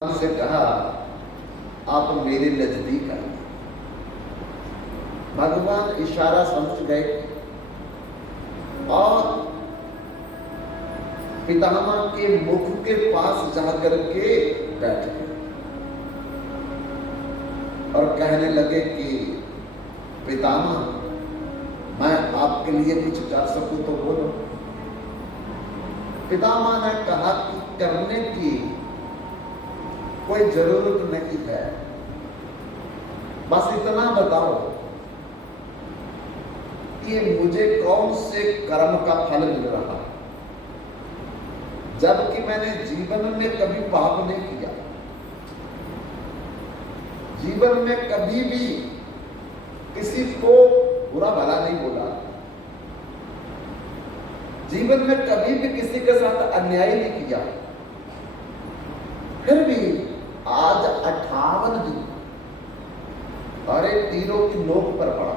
से कहा आप मेरे नजदीक आइए। भगवान इशारा समझ गए और पितामह के मुख के पास जाकर के बैठ गए और कहने लगे कि पितामह मैं आपके लिए कुछ कर सकूं तो बोलो। पितामह ने कहा कि करने की कोई जरूरत नहीं है, बस इतना बताओ कि मुझे कौन से कर्म का फल मिल रहा, जबकि मैंने जीवन में कभी पाप नहीं किया, जीवन में कभी भी किसी को बुरा भला नहीं बोला, जीवन में कभी भी किसी के साथ अन्याय नहीं किया। फिर भी आज 58 दिन अरे तीरों की नोक पर पड़ा।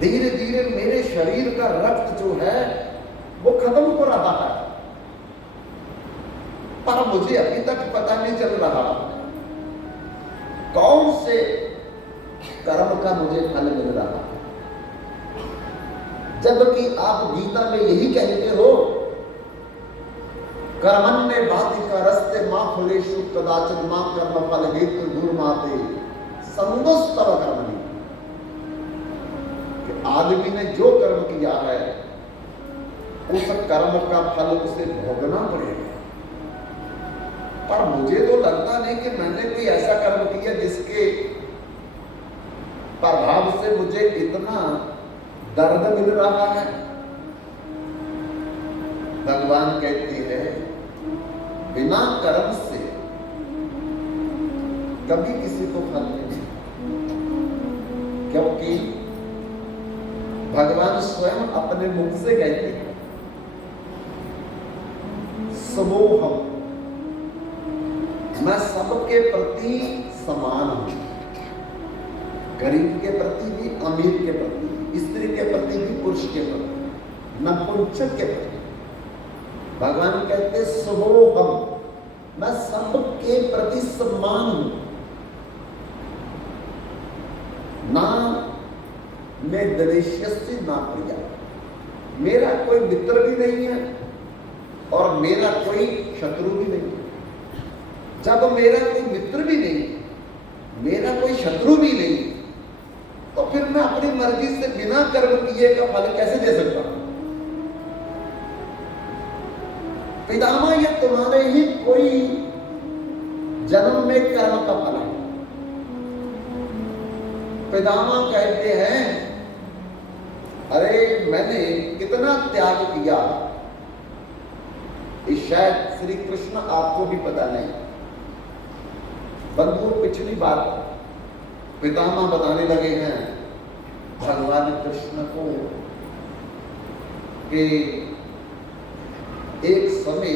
धीरे धीरे मेरे शरीर का रक्त जो है वो खत्म हो रहा है, पर मुझे अभी तक पता नहीं चल रहा कौन से कर्म का मुझे फल मिल रहा है, जबकि आप गीता में यही कहते हो कर्मण्य बाधिका रस्ते मां फलेषु कदाचित मां कर्म फल हेतु दुर्माते संगोस्तव कर्मणि। कि आदमी ने जो कर्म किया है उस कर्म का फल उसे भोगना पड़ेगा, पर मुझे तो लगता नहीं कि मैंने कोई ऐसा कर्म किया जिसके प्रभाव से मुझे इतना दर्द मिल रहा है। भगवान कहते हैं बिना कर्म से कभी किसी को फल नहीं, क्योंकि भगवान स्वयं अपने मुख से कहते हैं समोहम, मैं सबके प्रति समान हूं, गरीब के प्रति भी, अमीर के प्रति भी, स्त्री के प्रति भी, पुरुष के प्रति, नपुंसक के प्रति। भगवान कहते समोहम, मैं सबके प्रति समान हूं, ना मैं द्वेष्यस्य ना प्रिया, मेरा कोई मित्र भी नहीं है और मेरा कोई शत्रु भी नहीं है। जब मेरा कोई मित्र भी नहीं, मेरा कोई शत्रु भी नहीं, तो फिर मैं अपनी मर्जी से बिना कर्म किए का फल कैसे दे सकता हूं? पितामह ये तुम्हारे ही कोई जन्म में कर्म का फल है। पितामह कहते हैं अरे मैंने कितना त्याग किया, इस शायद श्री कृष्ण आपको भी पता नहीं। बंधु पिछली बार पितामह बताने लगे हैं भगवान कृष्ण को कि एक समय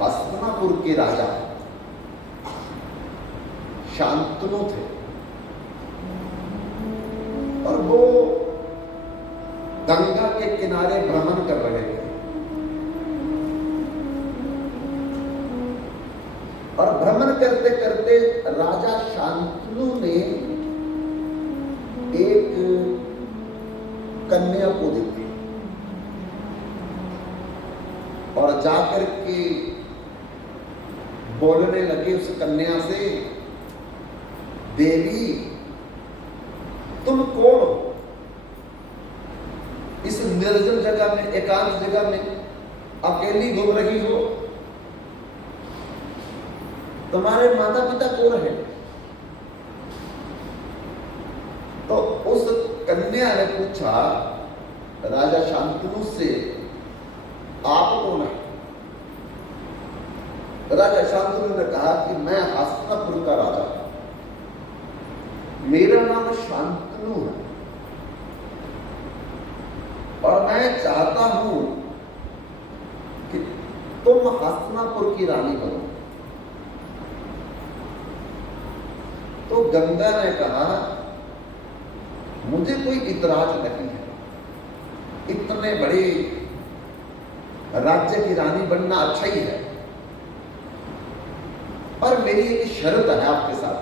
हस्तिनापुर के राजा शांतनु थे और वो गंगा के किनारे भ्रमण कर रहे थे और भ्रमण करते करते राजा शांतनु ने एक कन्या को देखी और जाकर के बोलने लगे उस कन्या से, देवी तुम कौन हो? इस निर्जन जगह में, एकांत जगह में अकेली घूम रही हो, तुम्हारे माता पिता कौन है? तो उस कन्या ने पूछा राजा शांतनु से, आप कौन है? राजा शांतनु ने कहा कि मैं हस्तिनापुर का राजा हूं, मेरा नाम शांतनु है और मैं चाहता हूं कि तुम हस्तिनापुर की रानी बनो। तो गंगा ने कहा मुझे कोई इतराज नहीं है, इतने बड़े राज्य की रानी बनना अच्छा ही है, पर मेरी एक शर्त है आपके साथ।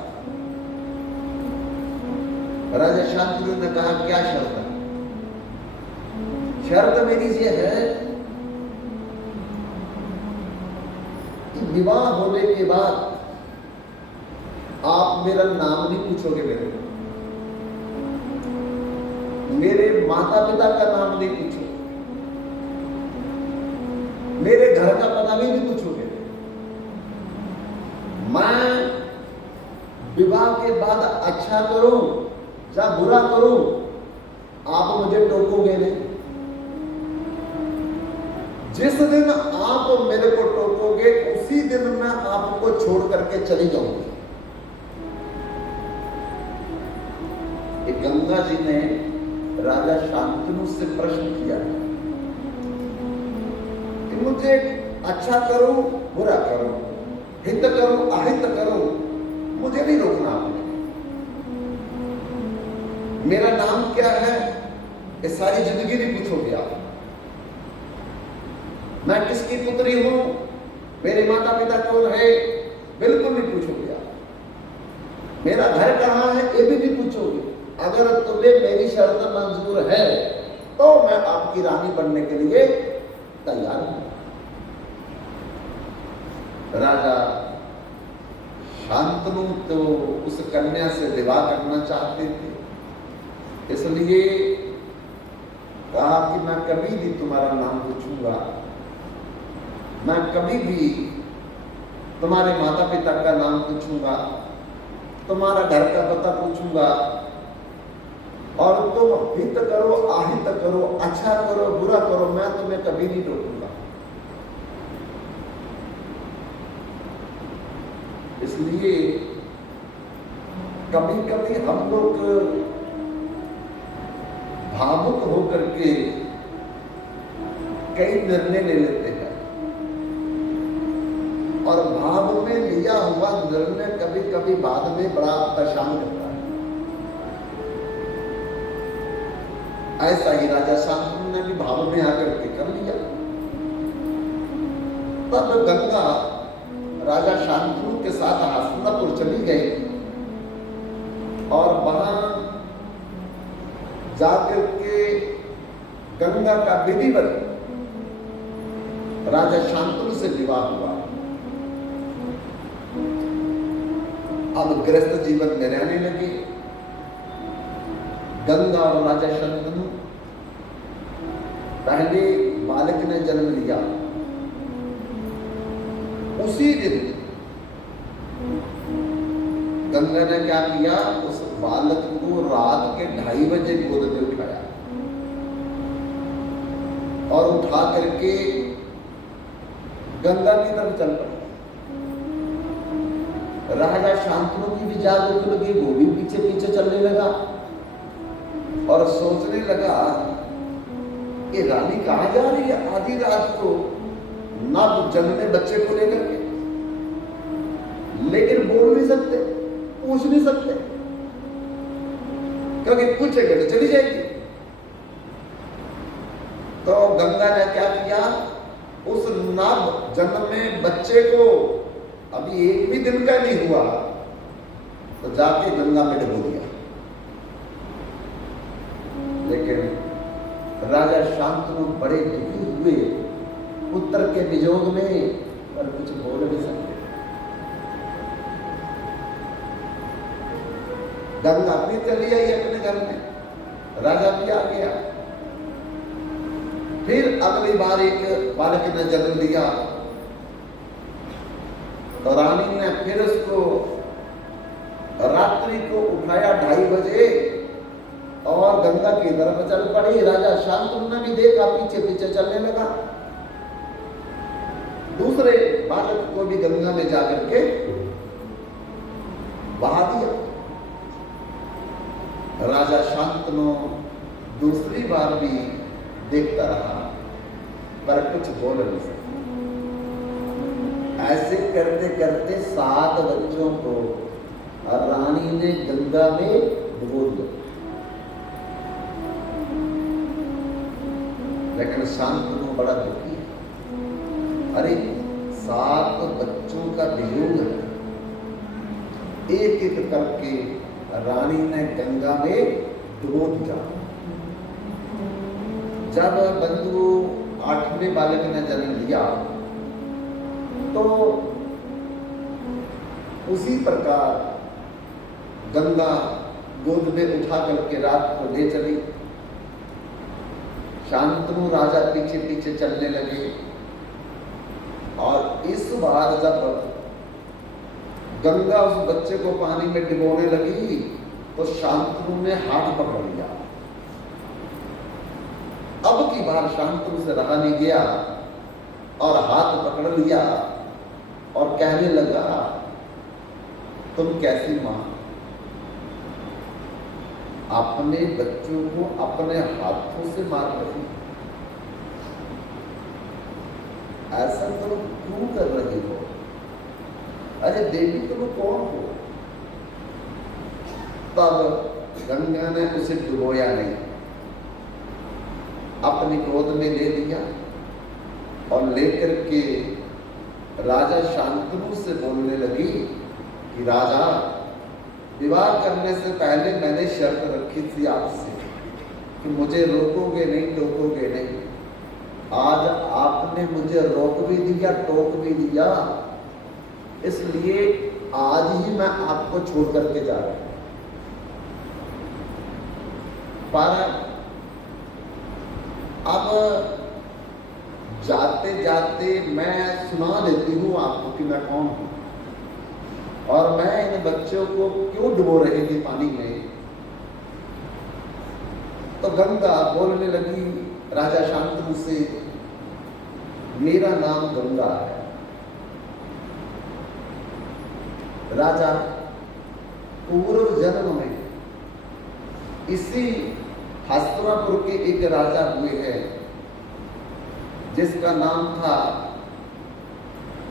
राजा शांतनु ने कहा, क्या शर्त है? शर्त मेरी ये है कि विवाह होने के बाद आप मेरा नाम नहीं पूछोगे, मेरे माता पिता का नाम नहीं पूछोगे, मेरे घर का पता भी नहीं पूछोगे। मैं विवाह के बाद अच्छा करूं या बुरा करूं, आप मुझे टोकोगे नहीं। जिस दिन आप मेरे को टोकोगे उसी दिन मैं आपको छोड़ करके चली जाऊंगी। गंगा जी ने राजा शांतनु से प्रश्न किया कि मुझे अच्छा करूं बुरा करूं, हित करूं अहित करूं, मुझे नहीं रोकना आपने। मेरा नाम क्या है ये सारी जिंदगी नहीं पूछोगे आप। मैं किसकी पुत्री हूं, मेरे माता पिता कौन है, बिल्कुल नहीं पूछोगे आप। मेरा घर कहां है ये भी नहीं पूछोगे। अगर तुम्हें मेरी शर्त मंजूर है तो मैं आपकी रानी बनने के लिए तैयार हूं। राजा शांतनु तो उस कन्या से विवाह करना चाहते थे, इसलिए कहा कि मैं कभी भी तुम्हारा नाम पूछूंगा, मैं कभी भी तुम्हारे माता पिता का नाम पूछूंगा, तुम्हारा घर का पता पूछूंगा, और तुम हित करो अहित करो, अच्छा करो बुरा करो, मैं तुम्हें कभी नहीं रोकूंगा। इसलिए कभी कभी हम लोग भावुक होकर के कई निर्णय ले लेते हैं, और भाव में लिया हुआ निर्णय कभी कभी बाद में बड़ा परेशान करता है। ऐसा ही राजा शांतनु ने भी भाव में आकर के कर लिया। तब गंगा राजा शांतनु के साथ हस्तिनापुर चली गई और वहां जाकर के गंगा का विधिवत राजा शांतनु से विवाह हुआ। अब गृहस्थ जीवन में रहने लगे। गंगा और राजा शांतनु, पहले बालक ने जन्म लिया, उसी दिन गंगा ने क्या किया, उस बालक को रात के 2:30 बजे गोद में उठाया और उठा करके गंगा की तरफ चल पड़ा। राजा शांतनु की भी जागृति लगी, वो भी पीछे पीछे चलने लगा और सोचने लगा कि रानी कहां जा रही है आधी रात को, नव जन्मे बच्चे को लेकर के। लेकिन बोल नहीं सकते, पूछ नहीं सकते, क्योंकि पूछेंगे तो चली जाएगी। तो गंगा ने क्या किया, उस नव जन्मे बच्चे को, अभी एक भी दिन का नहीं हुआ, तो जाके गंगा में डुबो दिया। लेकिन राजा शांतनु बड़े दुखी हुए पुत्र के वियोग में, पर कुछ बोल नहीं सकते। गंगा भी चली आई अपने घर में, राजा भी आ गया। फिर अगली बार एक बालक ने जन्म लिया, तो रानी ने फिर उसको रात्रि को उठाया 2:30 बजे और गंगा की तरफ चल पड़ी। राजा शांतनु ने भी देखा, पीछे पीछे चलने लगा। दूसरे बालक को भी गंगा में जाकर के बहा दिया। राजा शांतनु दूसरी बार भी देखता रहा, पर कुछ बोल नहीं सकता। ऐसे करते करते 7 बच्चों को रानी ने गंगा में डुबो दिया। लेकिन शांतनु बड़ा दुखी है। अरे 7 बच्चों का वियोग है, एक एक करके रानी ने गंगा में डुबो दिया। जब बंधु 8वें बालक ने जन्म लिया तो उसी प्रकार गंगा गोद में उठा करके रात को ले चली। शांतनु राजा पीछे पीछे चलने लगे और इस बार जब गंगा उस बच्चे को पानी में डुबोने लगी तो शांतनु ने हाथ पकड़ लिया। अब की बार शांतनु से रहा नहीं गया और हाथ पकड़ लिया और कहने लगा, तुम कैसी मां अपने बच्चों को अपने हाथों से मार रही, ऐसा तुम क्यों कर रही हो? अरे देवी तुम कौन हो? तब गंगा ने उसे डुबोया नहीं, अपनी गोद में ले लिया और लेकर के राजा शांतनु से बोलने लगी कि राजा, विवाह करने से पहले मैंने शर्त रखी थी आपसे कि मुझे रोकोगे नहीं, टोकोगे नहीं। आज आपने मुझे रोक भी दिया, टोक भी दिया, इसलिए आज ही मैं आपको छोड़ करके जा रहा हूं। पर अब जाते जाते मैं सुना देती हूं आपको कि मैं कौन हूं और मैं इन बच्चों को क्यों डुबो रही थी पानी में। तो गंगा बोलने लगी राजा शांतनु से, मेरा नाम गंगा है। राजा पूर्व जन्म में इसी हस्तिनापुर के एक राजा हुए हैं जिसका नाम था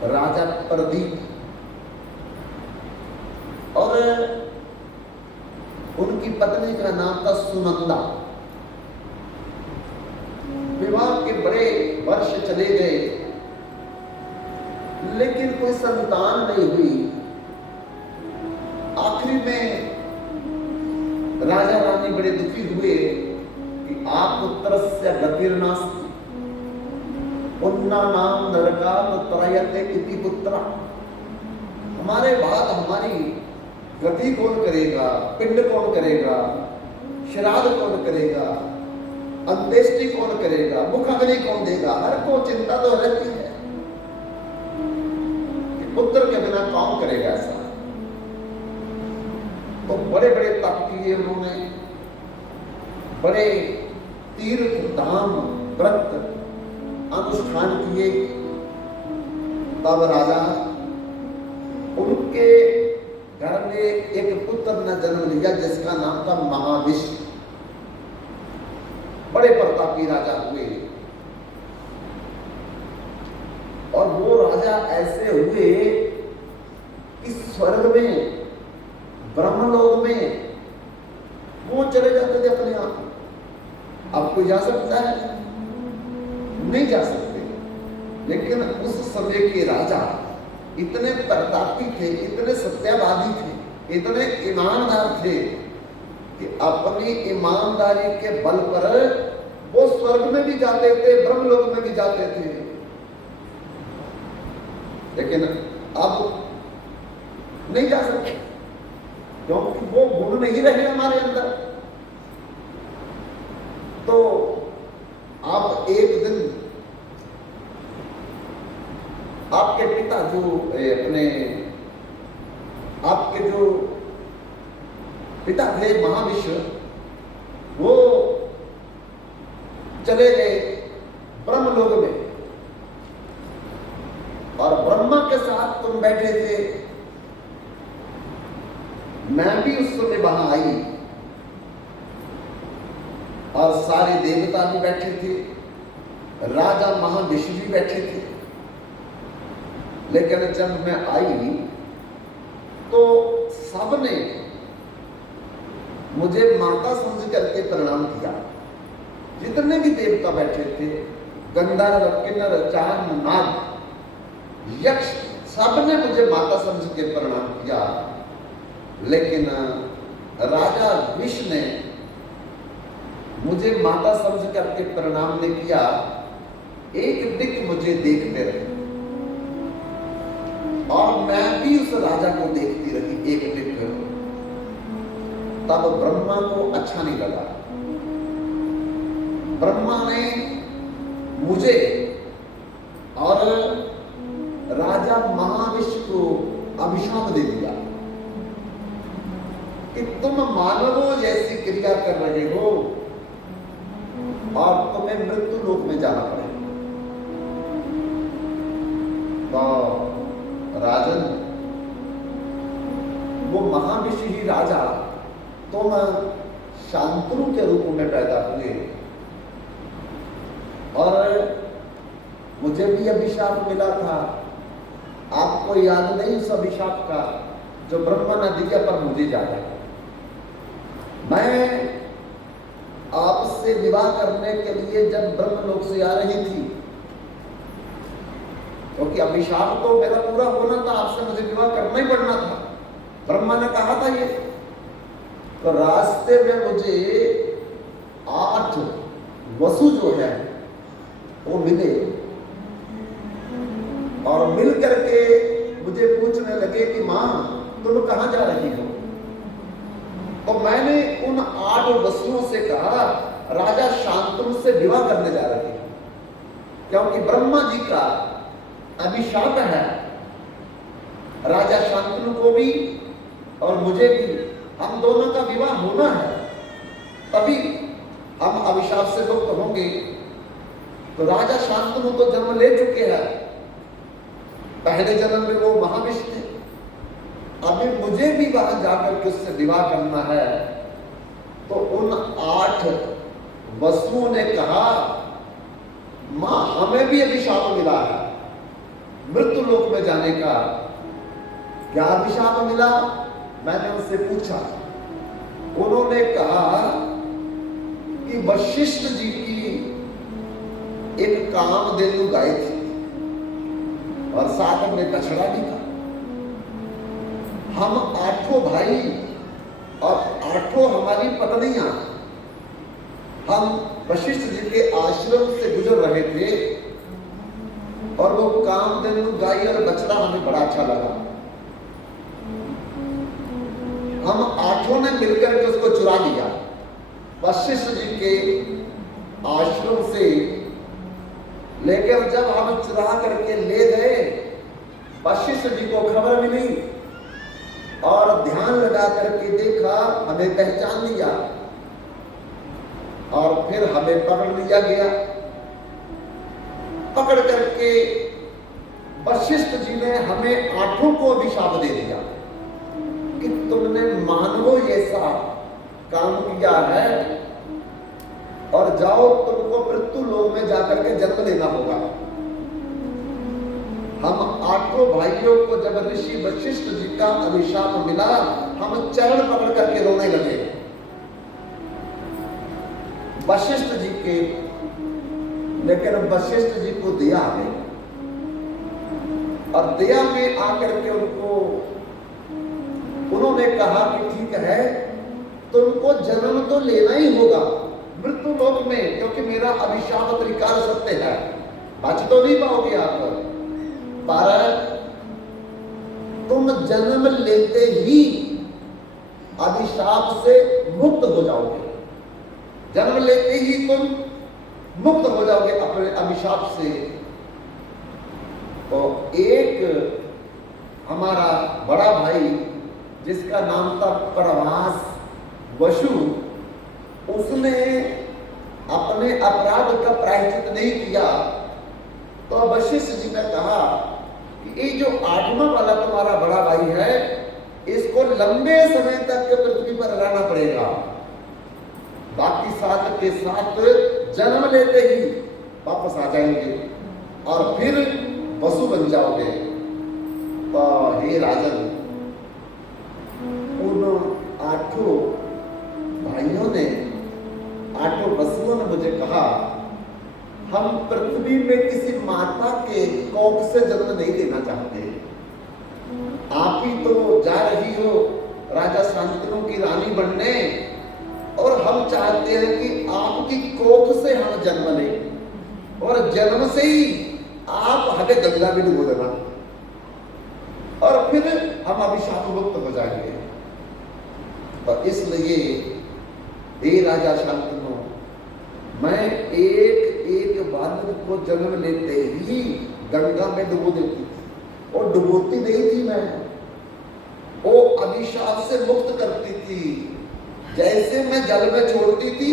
राजा प्रदीप, और उनकी पत्नी का नाम था सुनंदा। विवाह के बड़े वर्ष चले गए लेकिन कोई संतान नहीं हुई। आखिरी में राजा रानी बड़े दुखी हुए कि आप पुत्रस्य गतिर्नास्ति पुन्ना नाम नरकाल त्रयते इति पुत्रा। हमारे बाद हमारी गति कौन करेगा, पिंड कौन करेगा, श्राद्ध कौन करेगा, अंत्येष्टि कौन करेगा, मुख अग्नि कौन देगा, हर को चिंता तो रहती है कि पुत्र के बिना कौन करेगा ऐसा। तो बड़े बड़े तप किए उन्होंने, बड़े तीर्थ धाम व्रत अनुष्ठान किए। तब राजा उनके घर में एक पुत्र ने जन्म लिया जिसका नाम था महाविष्णु। बड़े प्रतापी राजा हुए और वो राजा ऐसे हुए कि स्वर्ग में, ब्रह्मलोक में वो चले जाते थे अपने आप। अब कोई जा सकता है? नहीं जा सकते। लेकिन उस समय के राजा इतने प्रतापी थे, इतने सत्यवादी थे, इतने ईमानदार थे कि अपनी ईमानदारी के बल पर वो स्वर्ग में भी जाते थे, ब्रह्मलोक में भी जाते थे। लेकिन अब नहीं जा सकते क्योंकि वो गुण नहीं रहे हमारे अंदर। तो आप एक दिन आपके पिता जो अपने आपके जो पिता थे महाविष्णु, वो चले गए ब्रह्मलोक में और ब्रह्मा के साथ तुम बैठे थे। मैं भी उस समय वहां आई और सारे देवता भी बैठे थे, राजा महाविष्णु भी बैठे थे। लेकिन जब मैं आई तो सबने मुझे माता समझ करके प्रणाम किया। जितने भी देवता बैठे थे, गंधर्व, किन्नर, चारण, नाग, यक्ष, सबने मुझे माता समझ के प्रणाम किया लेकिन राजा विष ने मुझे माता समझ करके प्रणाम ने किया, एक दिक मुझे देखते रहे और मैं भी उस राजा को देखती रही एक दिक। तब ब्रह्मा को अच्छा नहीं लगा। ब्रह्मा ने मुझे और राजा महाविष को अभिशाप दे दिया कि तुम मानवों जैसी क्रिया कर रहे हो और तुम्हें मृत्यु लोक में जाना पड़ेगा। तो राजन, वो महाविष ही राजा तुम शांतनु के रूप में पैदा हुए और मुझे भी अभिशाप मिला था। आपको याद नहीं उस अभिशाप का जो ब्रह्मा ने दिया, पर मुझे जाना। मैं आपसे विवाह करने के लिए जब ब्रह्मलोक से आ रही थी, क्योंकि अभिशाप तो मेरा पूरा होना था, आपसे मुझे विवाह करना ही पड़ना था, ब्रह्मा ने कहा था ये। तो रास्ते में मुझे 8 वसु जो है वो मिले और मिल करके मुझे पूछने लगे कि मां तुम कहां जा रही हो। तो मैंने उन 8 वसुओं से कहा राजा शांतनु से विवाह करने जा रही हूं, क्योंकि ब्रह्मा जी का अभिशाप है राजा शांतनु को भी और मुझे भी, हम दोनों का विवाह होना है, तभी हम अभिशाप से मुक्त होंगे। तो राजा शांतनु तो जन्म ले चुके हैं, पहले जन्म में वो महाविष थे, अभी मुझे भी वहां जाकर के उससे विवाह करना है। तो उन 8 वसुओं ने कहा मां हमें भी अभिशाप मिला है मृत्यु लोक में जाने का। क्या अभिशाप मिला? मैंने उनसे पूछा। उन्होंने कहा कि वशिष्ठ जी की एक कामधेनु गाय थी और साथ में बछड़ा भी था। हम 8 भाई और 8 हमारी पत्नियां, हम वशिष्ठ जी के आश्रम से गुजर रहे थे और वो कामधेनु गाय और बछड़ा हमें बड़ा अच्छा लगा। हम 8 ने मिलकर के उसको चुरा लिया। वशिष्ठ जी के आश्रम से लेकर जब हम चुरा करके ले गए, वशिष्ठ जी को खबर मिली और ध्यान लगा करके देखा, हमें पहचान लिया और फिर हमें पकड़ लिया गया। पकड़ करके वशिष्ठ जी ने हमें 8 को अभिशाप दे दिया कि तुमने मानवों जैसा काम किया है और जाओ तुमको मृत्यु लोक में जाकर के जन्म लेना होगा। हम 8 भाइयों को जब ऋषि वशिष्ठ जी का अभिशाप मिला, हम चरण पकड़ करके रोने लगे। वशिष्ठ जी के, लेकिन वशिष्ठ जी को दया आ गई और दया में आकर के उन्होंने कहा कि ठीक है, तुमको जन्म तो लेना ही होगा मृत्यु लोक में, क्योंकि मेरा अभिशाप त्रिकाल सत्य है, बच तो नहीं पाओगे आप, पर तुम जन्म लेते ही अभिशाप से मुक्त हो जाओगे। जन्म लेते ही तुम मुक्त हो जाओगे अपने अभिशाप से। तो एक हमारा बड़ा भाई जिसका नाम था प्रभास वसु, उसने अपने अपराध का प्रायश्चित नहीं किया। तो वशिष्ठ जी ने कहा कि ये जो 8वां वाला तुम्हारा बड़ा भाई है, इसको लंबे समय तक पृथ्वी पर रहना पड़ेगा, बाकी 7 के 7 जन्म लेते ही वापस आ जाएंगे और फिर वसु बन जाओगे। तो हे राजन, उन 8 भाइयों ने, 8 वसुओं ने मुझे कहा हम पृथ्वी में किसी माता के कोख से जन्म नहीं लेना चाहते। आप ही तो जा रही हो राजा शांतनु की रानी बनने, और हम चाहते हैं कि आपकी कोख से हम जन्म लें और जन्म से ही आप हमें गंगा में डुबो देना और फिर हम अभिशाप मुक्त हो जाएंगे। और इसलिए हे राजा शांतनु, मैं एक एक बालक को जन्म लेते ही गंगा में डुबो देती थी, और डुबोती नहीं थी मैं, वो अभिशाप से मुक्त करती थी। जैसे मैं जल में छोड़ती थी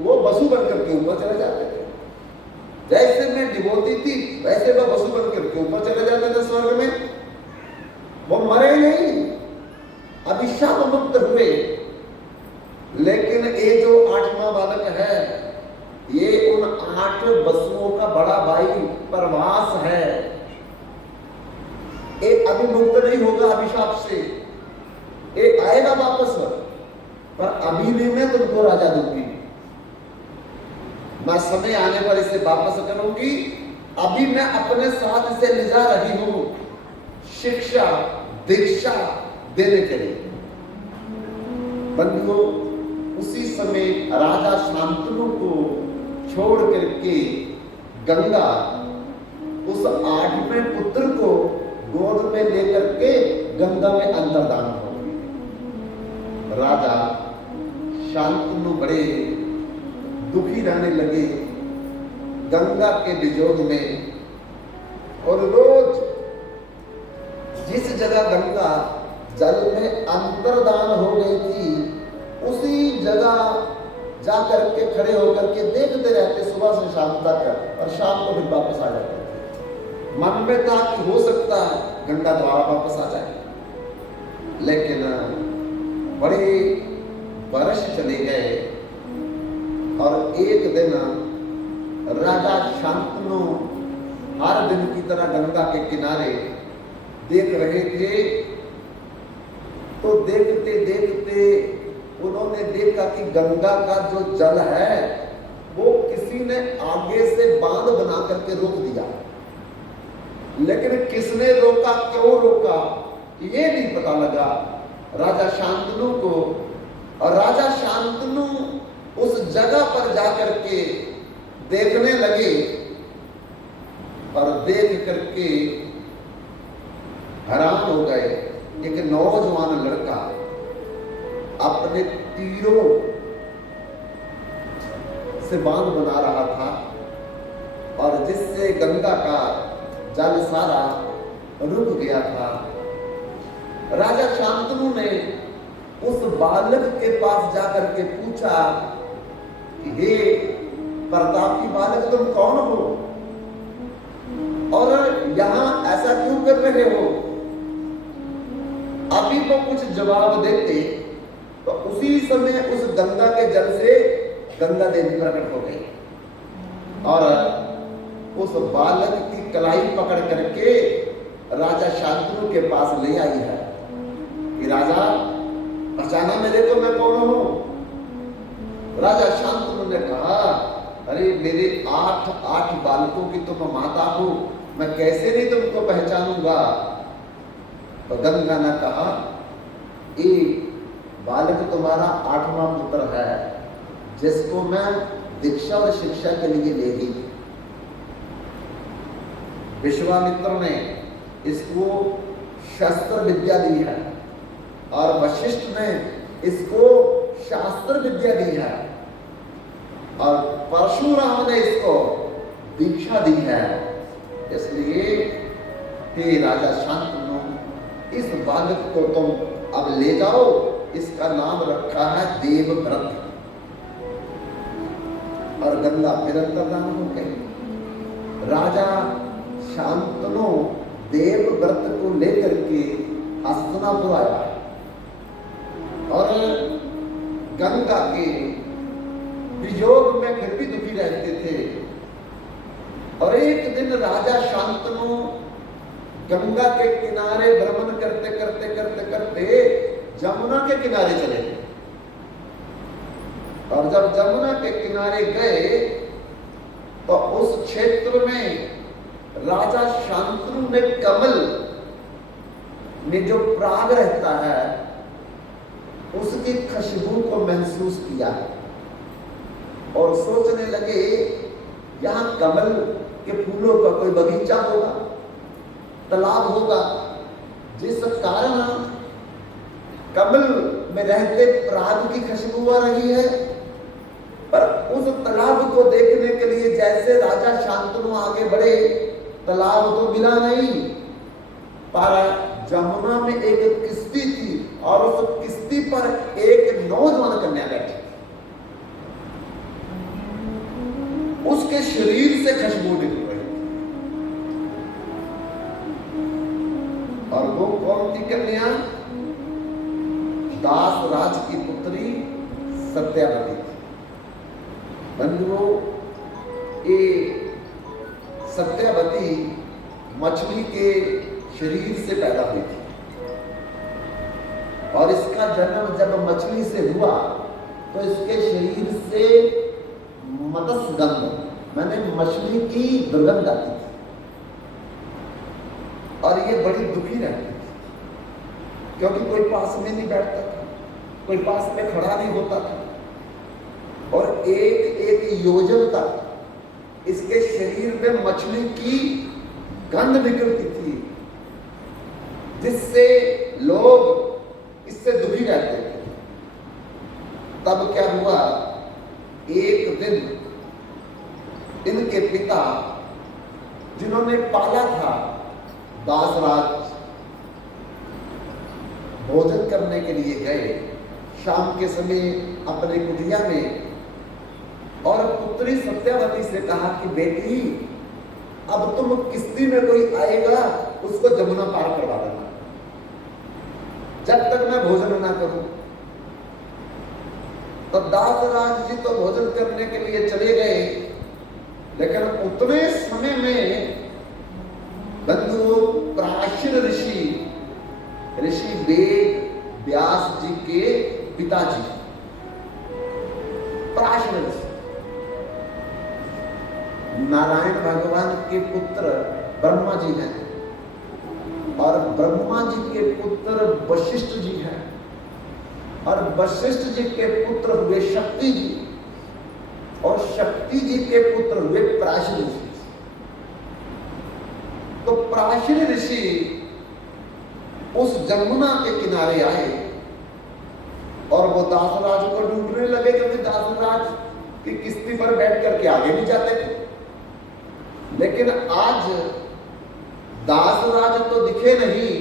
वो वसु बनकर के ऊपर चले जाते थे, जैसे मैं डिबोती थी वैसे वो वसु बनकर के ऊपर चले जाते थे स्वर्ग में। वो मरे नहीं, अभिशाप मुक्त हुए। लेकिन ये जो 8वां बालक है, ये उन 8 वसुओं का बड़ा भाई प्रवास है। ये अभी मुक्त नहीं होगा अभिशाप से, ये आएगा वापस, पर अभी भी मैं तुमको राजा दूंगी, मैं समय आने पर इसे वापस करूंगी। अभी मैं अपने साथ इसे ले जा रही हूं शिक्षा दीक्षा देने के लिए। बंधुओं, उसी समय राजा शांतनु को छोड़ करके गंगा उस 8वें पुत्र को गोद में लेकर के गंगा में अंतर्धान हो गई। राजा शांतनु बड़े दुखी रहने लगे गंगा के वियोग में, और रोज जिस जगह गंगा जल में अंतर्धान हो गई थी उसी जगह जाकर के खड़े होकर के देखते रहते सुबह से शाम तक, और शाम को फिर वापस आ जाते। मन में था कि हो सकता है गंगा द्वारा वापस आ जाए, लेकिन बड़े वर्ष चले गए, और एक दिन राजा शांतनु हर दिन की तरह गंगा के किनारे देख रहे थे। तो देखते देखते उन्होंने देखा कि गंगा का जो जल है वो किसी ने आगे से बांध बना करके रोक दिया, लेकिन किसने रोका, क्यों रोका, ये नहीं पता लगा राजा शांतनु को। और राजा शांतनु उस जगह पर जाकर के देखने लगे, और देख करके हैरान हो गए। एक नौजवान लड़का अपने तीरों से बांध बना रहा था, और जिससे गंगा का जल सारा रुक गया था। राजा शांतनु ने उस बालक के पास जाकर के पूछा कि हे प्रतापी बालक, तुम कौन हो और यहां ऐसा क्यों कर रहे हो? अभी वो कुछ जवाब देते तो उसी समय उस गंगा के जल से गंगा देवी प्रकट हो गई, और उस बालक की कलाई पकड़ करके राजा शांतनु के पास ले आई है कि राजा, पहचाना मेरे को, मैं कौन हूं? राजा शांतनु ने कहा, अरे मेरे 8 बालकों की तुम माता हो, मैं कैसे नहीं तुमको पहचानूंगा। तो गंगा ने कहा, ये बालक तुम्हारा 8वां पुत्र है, जिसको मैं दीक्षा और शिक्षा के लिए ले गई। विश्वामित्र ने इसको शस्त्र विद्या दी है, और वशिष्ठ ने इसको शास्त्र विद्या दी है, और परशुराम ने इसको दीक्षा दी है। इसलिए हे राजा शांतनु, इस बालक को तुम अब ले जाओ, इसका नाम रखा है देवव्रत। और गंगा फिर अंतर्धान हो गई। राजा शांतनु देवव्रत को लेकर के हस्तिनापुर आया, और गंगा के वियोग में फिर भी दुखी रहते थे। और एक दिन राजा शांतनु गंगा के किनारे भ्रमण करते करते करते करते जमुना के किनारे चले गए, और जब जमुना के किनारे गए तो उस क्षेत्र में राजा शांतनु ने कमल में जो प्राग रहता है उसकी खुशबू को महसूस किया और सोचने लगे यहाँ कमल के फूलों का कोई बगीचा होगा, तालाब होगा, जिस कारण कमल में रहते पराग की खुशबू आ रही है। पर उस तालाब को देखने के लिए जैसे राजा शांतनु आगे बढ़े, तालाब तो मिला नहीं, पर जमुना में एक किश्ती थी और उस किश्ती पर एक नौजवान कन्या बैठी, उसके शरीर से खुशबू निकल रही थी। और वो कौन थी कन्या? दास राज की पुत्री सत्यावती थी। बंधुओं, ये सत्यावती मछली के शरीर से पैदा हुई थी और इसका जन्म जब मछली से हुआ तो इसके शरीर से मत्स्य गंध माने मछली की दुर्गंध आती थी और ये बड़ी दुखी रहती थी, क्योंकि कोई पास में नहीं बैठता था, कोई पास में खड़ा नहीं होता था और एक एक योजन तक इसके शरीर में मछली की गंध निकलती थी, जिससे लोग इससे दुखी रहते थे। तब क्या हुआ, एक दिन इनके पिता जिन्होंने पाला था दासराज, भोजन करने के लिए गए शाम के समय अपने कुटिया में और पुत्री सत्यावती से कहा कि बेटी, अब तुम किश्ती में कोई आएगा उसको जमुना पार करवा देना, जब तक मैं भोजन ना करूं। तो दासराज जी तो भोजन करने के लिए चले गए, लेकिन उतने समय में बंधु प्राचीन ऋषि वेद व्यास जी के पिताजी प्राचीन ऋषि नारायण भगवान के पुत्र ब्रह्मा जी हैं और ब्रह्मा जी के पुत्र वशिष्ठ जी हैं और वशिष्ठ जी के पुत्र हुए शक्ति जी और शक्ति जी के पुत्र हुए प्राचीन ऋषि। तो प्राचीन ऋषि उस जमुना के किनारे आए और वो दासराज को ढूंढने लगे, क्योंकि दासराज की किश्ती पर बैठ करके आगे नहीं जाते थे। लेकिन आज दासराज तो दिखे नहीं,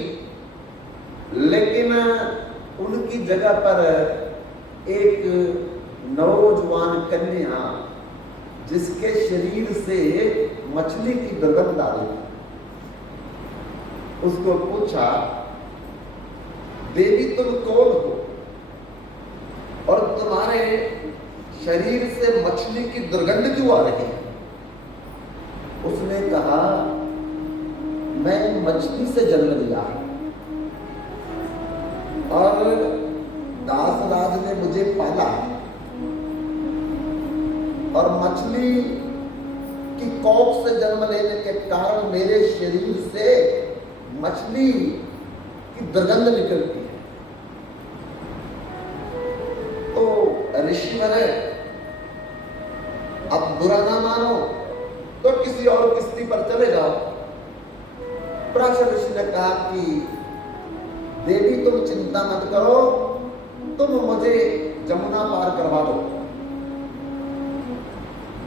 लेकिन उनकी जगह पर एक नौजवान कन्या जिसके शरीर से मछली की दुर्गंध आ रही, उसको पूछा, देवी तुम कौन हो और तुम्हारे शरीर से मछली की दुर्गंध क्यों आ रही है? उसने कहा, मैं मछली से जन्म लिया और दासराज ने मुझे पाला और मछली की कोख से जन्म लेने के कारण मेरे शरीर से मछली की दुर्गंध निकलती है। तो ऋषि बोले, अब बुरा ना मानो तो किसी और किश्ती पर चले जाओ। प्राचीन ऋषि ने कहा कि देवी तुम चिंता मत करो, तुम मुझे जमुना पार करवा दो।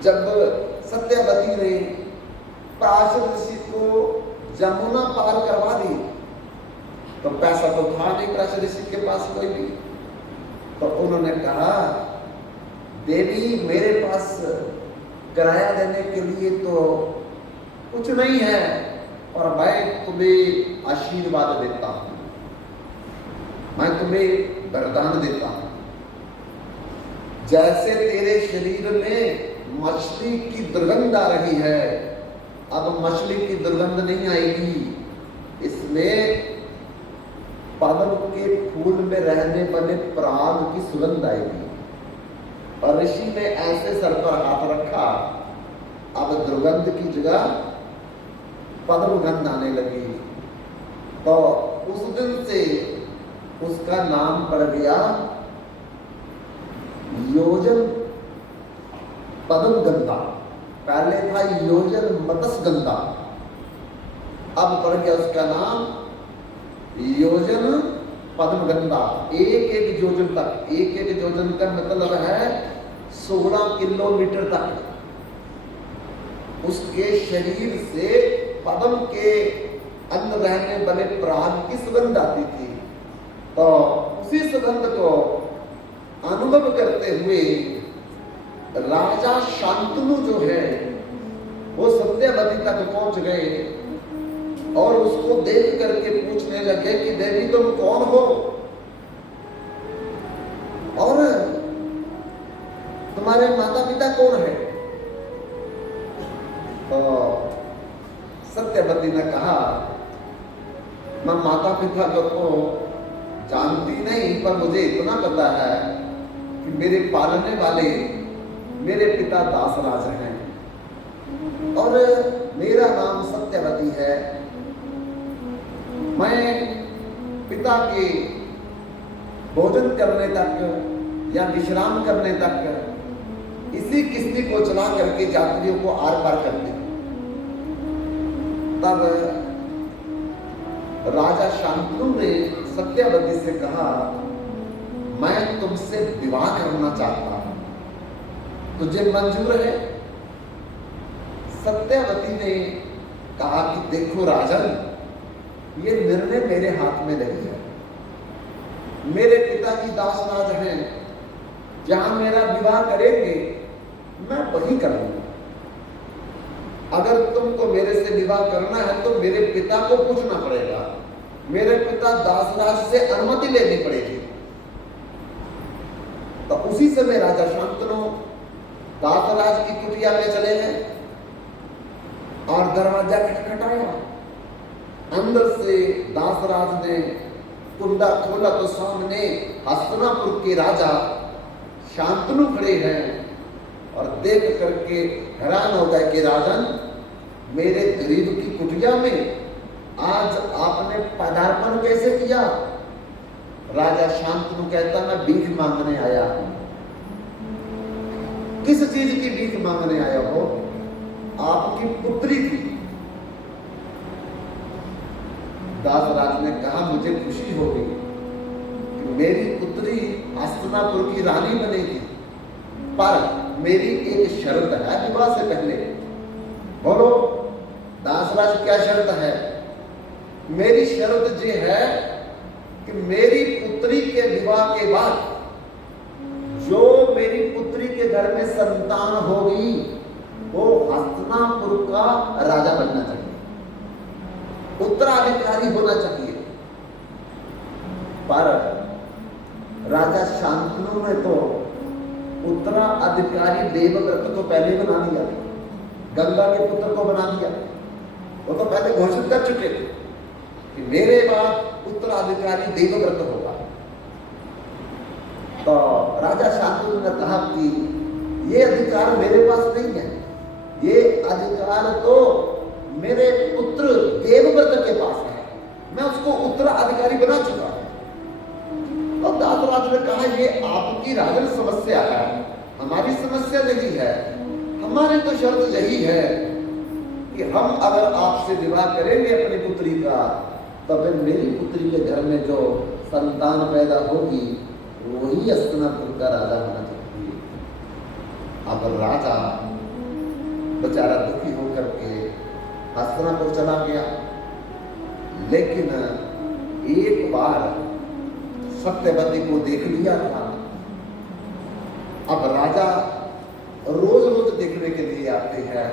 जब सत्यावती ने प्राचीन ऋषि को जमुना पार करवा दी तो पैसा तो था नहीं प्राचीन ऋषि के पास कोई भी, तो उन्होंने कहा, देवी मेरे पास किराया देने के लिए तो कुछ नहीं है और मैं तुम्हें आशीर्वाद देता हूं, मैं तुम्हें वरदान देता हूं। जैसे तेरे शरीर में मछली की दुर्गंध आ रही है, अब मछली की दुर्गंध नहीं आएगी, इसमें पद्म के फूल में रहने वाले प्राण की सुगंध आएगी। और ऋषि ने ऐसे सर पर हाथ रखा, अब दुर्गंध की जगह पद्म गंध आने लगी। तो उस दिन से उसका नाम पड़ गया योजन पद्म गंगा। पहले था योजन मत्स्य गंगा, अब पड़ गया उसका नाम योजन पद्म गंगा। एक एक योजन तक, एक एक योजन का मतलब है 16 किलोमीटर तक उसके शरीर से पद्म के अंदर रहने वाले प्राण की सुगंध आती थी। तो उसी सुगंध को अनुभव करते हुए राजा शांतनु जो है वो सत्यवती तक पहुंच गए और उसको देख करके पूछने लगे कि देवी तुम कौन हो और तुम्हारे माता पिता कौन है। तो सत्यवती ने कहा मैं माता पिता को जानती नहीं, पर मुझे इतना पता है कि मेरे पालने वाले मेरे पिता दासराज हैं और मेरा नाम सत्यवती है। मैं पिता के भोजन करने तक या विश्राम करने तक इसी किस्ती को चला करके यात्रियों को आर पार करते हूं। तब राजा शांतनु ने सत्यवती से कहा मैं तुमसे विवाह करना चाहता हूं, तुझे मंजूर है? सत्यवती ने कहा कि देखो राजन, ये निर्णय मेरे हाथ में नहीं है। मेरे पिताजी दासराज हैं, जहां मेरा विवाह करेंगे मैं वही करूंगा। अगर तुमको मेरे से विवाह करना है तो मेरे पिता को पूछना पड़ेगा, मेरे पिता दासराज से अनुमति लेनी पड़ेगी। तो उसी समय राजा शांतनु दासराज की कुटिया में चले गए और दरवाजा खटखटाया। अंदर से दासराज ने कुंडा खोला तो सामने हस्तिनापुर के राजा शांतनु खड़े हैं और देख करके हैरान हो गए कि राजन, मेरे गरीब की कुटिया में आज आपने पदार्पण कैसे किया? राजा शांतनु कहता मैं भीख मांगने आया हूं। किस चीज की भीख मांगने आया हो? आपकी पुत्री की। दासराज ने कहा मुझे खुशी होगी कि मेरी पुत्री हस्तिनापुर की रानी बनेगी, पर मेरी एक शर्त है विवाह से पहले। बोलो दासराज क्या शर्त है? मेरी शर्त ये है कि मेरी पुत्री के विवाह के बाद जो मेरी पुत्री के घर में संतान होगी वो हस्तिनापुर का राजा बनना चाहिए, उत्तराधिकारी होना चाहिए। पर राजा शांतनु ने तो उत्तराधिकारी देवव्रत को पहले बना दिया, गंगा के पुत्र को बना दिया। वो तो पहले घोषित कर चुके थे कि मेरे बाद उत्तराधिकारी देवव्रत होगा। तो राजा शांतनु ने कहा कि ये अधिकार मेरे पास नहीं है, ये अधिकार तो मेरे पुत्र देवव्रत के पास है, मैं उसको उत्तराधिकारी बना चुका हूं। और दासराज ने कहा ये आपकी राजन समस्या है, हमारी समस्या यही है। हमारी तो शर्त यही है कि हम अगर आपसे विवाह करेंगे अपनी पुत्री का, तो फिर मेरी पुत्री के घर में जो संतान पैदा होगी वही हस्तिनापुर का राजा होना चाहिए। अब राजा बेचारा दुखी होकर के हस्तिनापुर चला गया, लेकिन एक बार सत्यवती को देख लिया था। अब राजा रोज रोज देखने के लिए आते हैं,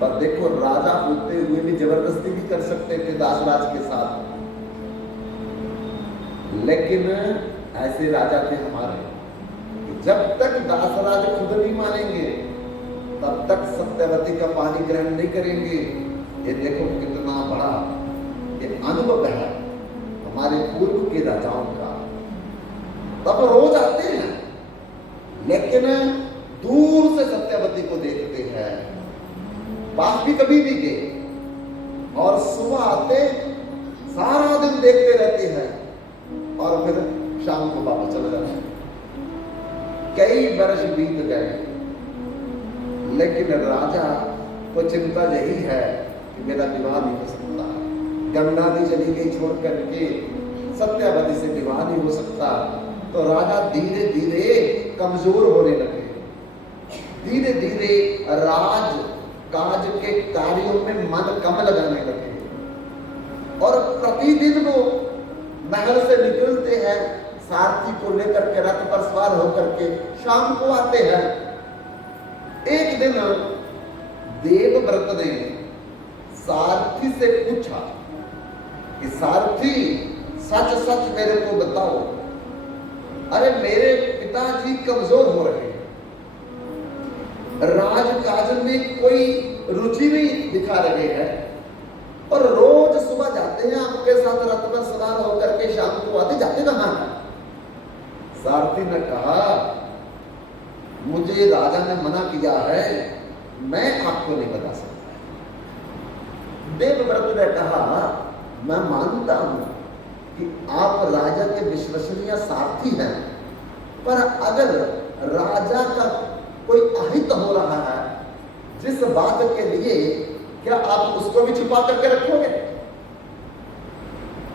पर देखो राजा होते हुए भी जबरदस्ती भी कर सकते थे दासराज के साथ, लेकिन ऐसे राजा थे हमारे, जब तक दासराज खुद नहीं मानेंगे तब तक सत्यवती का पानी ग्रहण नहीं करेंगे। ये देखो कितना बड़ा ये अनुभव है हमारे पूर्व के राजाओं का। तब रोज आते हैं, लेकिन दूर से सत्यवती को देखते हैं, पास भी कभी नहीं गए। और सुबह आते सारा दिन देखते रहते हैं शाम को वापस चला जाता है। कई वर्ष बीत गए, लेकिन राजा को चिंता यही है कि मेरा विवाह नहीं हो सकता। गंगा भी चली गई छोड़ करके, सत्यावती से विवाह नहीं हो सकता। तो राजा धीरे धीरे कमजोर होने लगे, धीरे धीरे राज काज के कार्यों में मन कम लगाने लगे। और प्रतिदिन वो महल से निकलते हैं, सारथी को लेकर के रथ पर सवार होकर के शाम को आते हैं। एक दिन देवव्रत ने सारथी से पूछा कि सारथी सच सच मेरे को बताओ, अरे मेरे पिताजी कमजोर हो रहे हैं, राजकाज में कोई रुचि नहीं दिखा रहे हैं, और रोज सुबह जाते हैं आपके साथ रथ पर सवार होकर के, शाम को आते जाते कहां हैं? सारथी ने कहा, मुझे राजा ने मना किया है, मैं आपको नहीं बता सकता। देवव्रत ने कहा, मैं मानता हूं कि आप राजा के विश्वसनीय सारथी हैं, पर अगर राजा का कोई अहित हो रहा है जिस बात के लिए, क्या आप उसको भी छुपा करके रखोगे?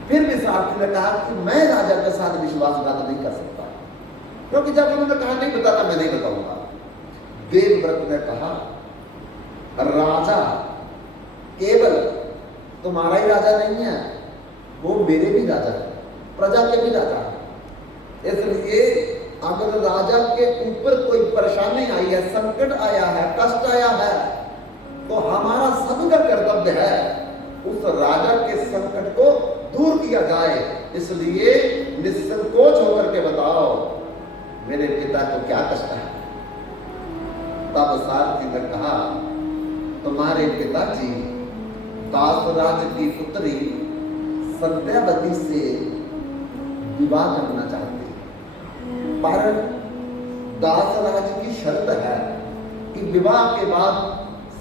फिर भी सारथी ने कहा कि मैं राजा के साथ विश्वासघात नहीं कर सकता, क्योंकि जब उन्होंने कहा नहीं बताता, मैं नहीं बताऊंगा। देवव्रत ने कहा, राजा केवल तुम्हारा ही राजा नहीं है, वो मेरे भी राजा है, प्रजा के भी राजा है। इसलिए अगर राजा के ऊपर कोई परेशानी आई है, संकट आया है, कष्ट आया है, तो हमारा सबका कर्तव्य है उस राजा के संकट को दूर किया जाए। इसलिए निसंकोच होकर के बताओ मेरे पिता को क्या कष्ट है। तब सारथी ने कहा, तुम्हारे पिताजी दासराज की पुत्री सत्यावती से विवाह करना चाहते, पर दासराज की शर्त है कि विवाह के बाद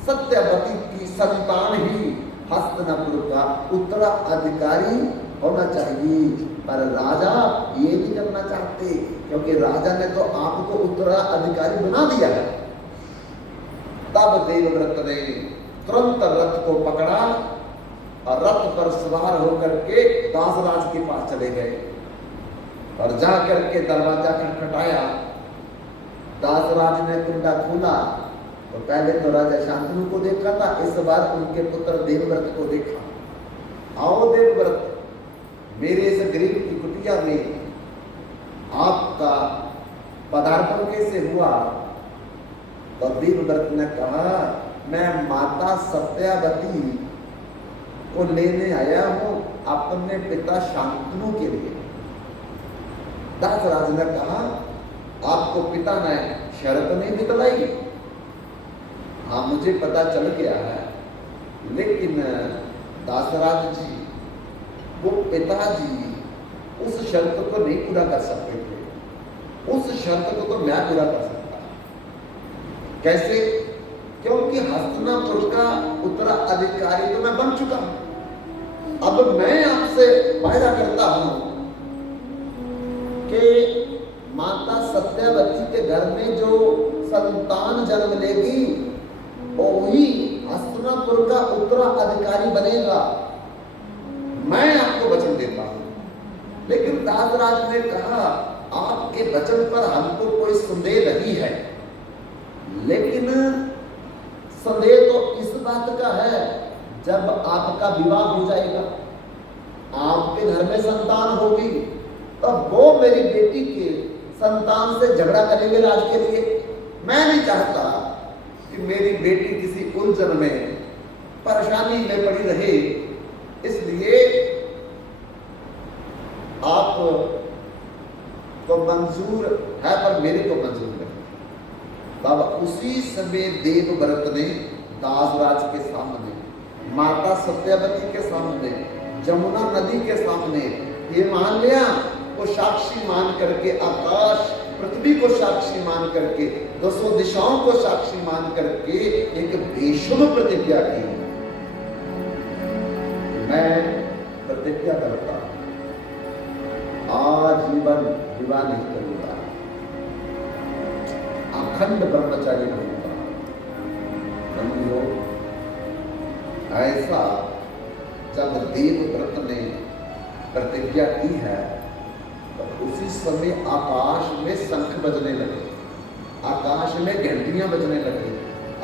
सत्यावती की संतान ही हस्तिनापुर का उत्तराधिकारी होना चाहिए। पर राजा ये नहीं करना चाहते, क्योंकि राजा ने तो आपको उत्तराधिकारी बना दिया है। तब देवव्रत ने तुरंत रथ को पकड़ा और रथ पर सवार होकर के दासराज के पास चले गए और जाकर के दरवाजा खटखटाया। दासराज ने कुंडा खोला तो पहले तो राजा शांतनु को देखा था, इस बार उनके पुत्र देवव्रत को देखा। आओ देवव्रत, मेरे इस गरीब की कुटिया में आपका पदार्पण कैसे हुआ? तो देवव्रत ने कहा, मैं माता सत्यावती को लेने आया हूं अपने पिता शांतनु के लिए। दासराज ने कहा, आपको पिता ने शर्त नहीं निकलाई? हाँ, मुझे पता चल गया है, लेकिन दासराज जी, वो पिताजी उस शर्त को नहीं पूरा कर सकते थे। उस शर्त को तो मैं पूरा कर सकता। कैसे? क्योंकि हस्तिनापुर का उत्तराधिकारी तो मैं बन चुका हूं। अब मैं आपसे वायदा करता हूं कि माता सत्यावती के घर में जो संतान जन्म लेगी वही हस्तिनापुर का उत्तराधिकारी बनेगा। मैं आपको वचन देता हूं। लेकिन दासराज ने कहा, आपके वचन पर हमको कोई संदेह नहीं है, लेकिन संदेह तो इस बात का है, जब आपका विवाह हो जाएगा, आपके घर में संतान होगी, तब वो मेरी बेटी के संतान से झगड़ा करेंगे राज के लिए। मैं नहीं चाहता कि मेरी बेटी किसी उलझन में, परेशानी में पड़ी रहे। इसलिए आप को मंजूर है, पर मेरे को मंजूर नहीं। तब उसी समय देवव्रत ने दासराज के सामने, माता सत्यावती के सामने, जमुना नदी के सामने ये मान लिया, को साक्षी मान करके, आकाश पृथ्वी को साक्षी मान करके, 200 दिशाओं को साक्षी मान करके एक बेशुभ प्रतिज्ञा की। मैं प्रतिज्ञा करता हूं, आज जीवन विवाह नहीं करूंगा, अखंड ब्रह्मचारी रहूंगा। समझो, ऐसा जब देवव्रत ने प्रतिज्ञा की है तो उसी समय आकाश में शंख बजने लगे, आकाश में घंटियां बजने लगी,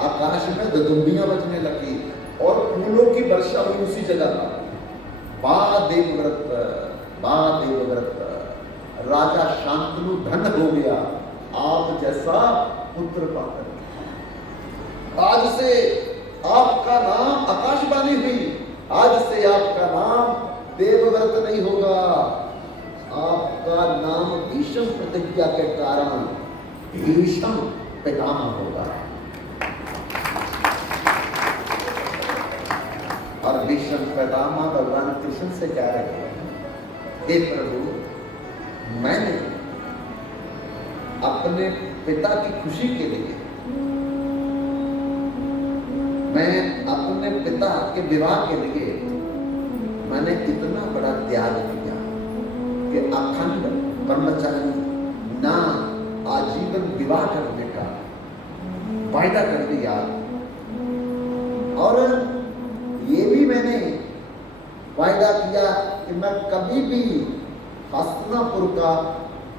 आकाश में दुदुम्बियां बजने लगी और फूलों की वर्षा हुई उसी जगह पर। वाह देवव्रत, राजा शांतनु धन्य हो गया आप जैसा पुत्र पाकर। आज से आपका नाम आकाशवाणी हुई, आज से आपका नाम देवव्रत नहीं होगा, आपका नाम भीष्म प्रतिज्ञा के कारण भीष्म पितामह होगा। और भीष्म पितामह भगवान कृष्ण से कह रहे हैं, हे प्रभु, मैंने अपने पिता की खुशी के लिए, मैं अपने पिता के विवाह के लिए मैंने इतना बड़ा त्याग किया कि अखंड ब्रह्मचारी ना आजीवन विवाह करने का वायदा कर दिया। और ये भी मैंने वायदा किया कि मैं कभी भी हस्तिनापुर का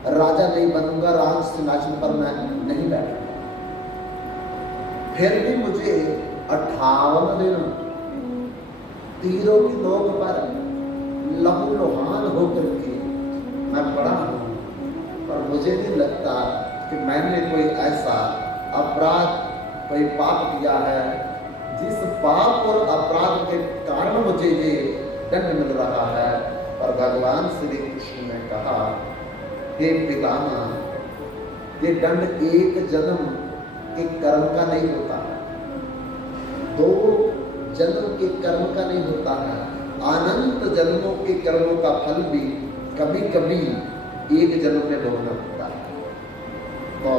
राजा नहीं बनूंगा, राज सिंहासन पर मैं नहीं बैठूंगा। फिर भी मुझे 58 दिन तीरों की नोक पर लहूलुहान होकर के मैं पड़ा हूं, पर मुझे नहीं लगता कि मैंने कोई ऐसा अपराध, कोई पाप किया है जिस पाप और अपराध के कारण मुझे ये दंड मिल रहा है। और भगवान श्री कृष्ण ने कहा, हे पितामह, ये दंड एक जन्म के कर्म का नहीं होता, 2 जन्म के कर्म का नहीं होता है, अनंत जन्मों के कर्मों का फल भी कभी कभी एक जन्म में भोगना होता है। तो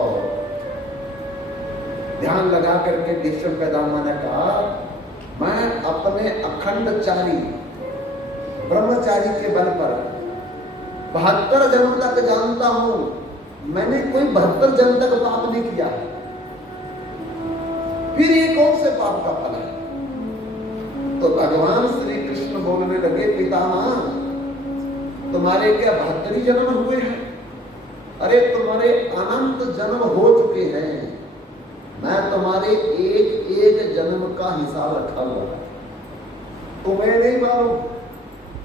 ध्यान लगा करके भीष्म पितामह ने कहा, मैं अपने अखंडचारी ब्रह्मचारी के बल पर 72 जन्म तक जानता हूं, मैंने कोई 72 जन्म तक पाप नहीं किया, फिर ये कौन से पाप का फल है? तो भगवान श्री कृष्ण बोलने लगे, पितामह, तुम्हारे क्या 72 जन्म हुए हैं? अरे तुम्हारे अनंत जन्म हो चुके हैं, मैं तुम्हारे एक एक जन्म का हिसाब रखा हुआ है, तुम्हें नहीं मालूम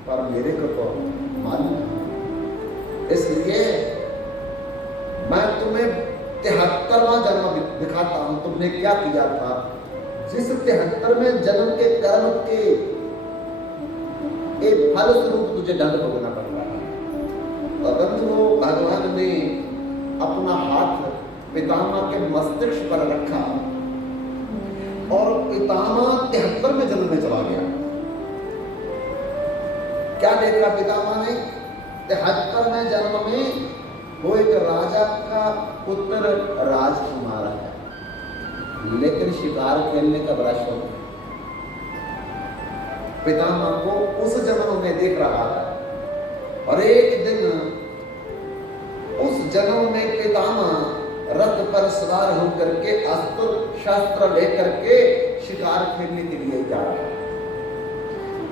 पर मेरे को तो मालूम है। इसलिए मैं तुम्हें 73वां जन्म दिखाता हूं, तुमने क्या किया था, जिस 73वें जन्म के कर्म के एक फल स्वरूप तुझे दंड भोगना पड़ रहा है। और बंधुओं, भगवान ने अपना हाथ पितामह के मस्तिष्क पर रखा और पितामह 73वें जन्म में चला गया। क्या देखा पितामह ने? 73वें जन्म में वो एक राजा का पुत्र राजकुमार है, लेकिन शिकार खेलने का बड़ा शौक है। पितामह को उस जन्म में देख रहा है और एक दिन उस जन्म में पितामह रथ पर सवार होकर के अस्त्र शस्त्र लेकर के शिकार खेलने के लिए जा रहा है।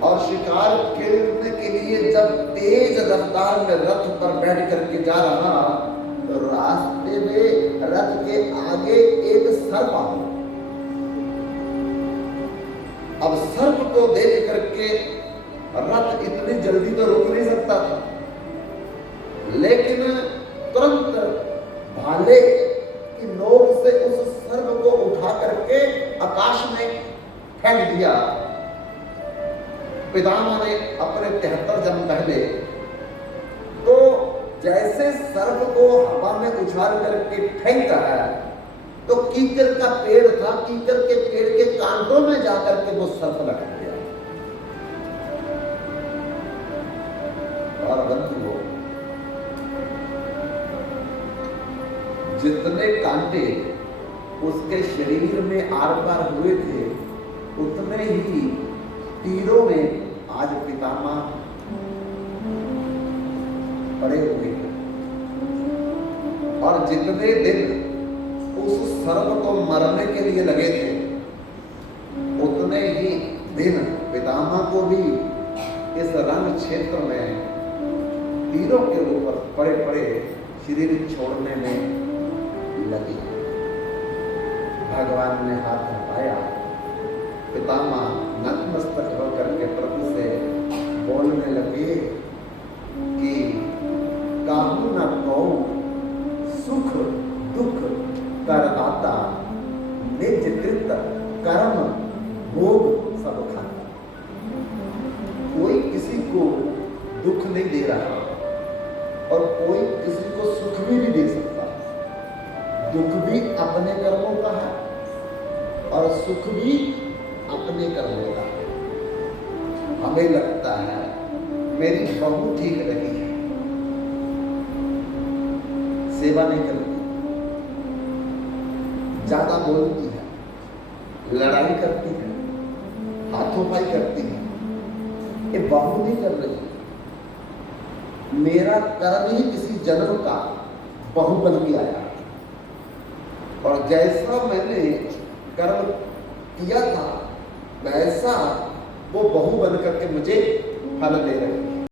और शिकार खेलने के लिए जब तेज रफ्तार में रथ पर बैठ करके जा रहा, तो रास्ते में रथ के आगे एक सर्प आ गया। अब सर्प को देख करके रथ इतनी जल्दी तो रुक नहीं सकता था, लेकिन तुरंत भाले की नोक से उस सर्प को उठा करके आकाश में फेंक दिया। पितामह ने अपने 73 जन्म पहले तो जैसे सर्प को हवा में उछाल करके फेंकता है, तो कीकर का पेड़ था, कीकर के पेड़ के कांटों में जाकर के वो सर्प लटक गया। और बंधुओं, जितने कांटे उसके शरीर में आर पार हुए थे, उतने ही तीरों में आज पितामह पड़े हुए हैं। और जितने दिन उस सर्प को मरने के लिए लगे थे, उतने ही दिन पितामह को भी इस रण क्षेत्र में तीरों के ऊपर पड़े पड़े शरीर छोड़ने में लगी। भगवान ने हाथ हटाया, पितामह नतमस्तक होकर के प्रभु से बोलने लगे कि काहू न कहूं सुख दुख करदाता, निज कृत कर्म भोग सब खाता। कोई किसी को दुख नहीं दे रहा और कोई किसी को सुख भी नहीं दे सकता। दुख भी अपने कर्मों का है और सुख भी अपने कर्मों का है। हमें लगता है मेरी बहू ठीक रही है, सेवा नहीं करती, ज्यादा बोलती है, लड़ाई करती है, हाथों-पाई करती है, ये बहू नहीं कर रही। मेरा कर्म ही किसी जन्म का बहू बन के आया और जैसा मैंने कर्म किया था वैसा वो बहू बन करके मुझे फल दे रही।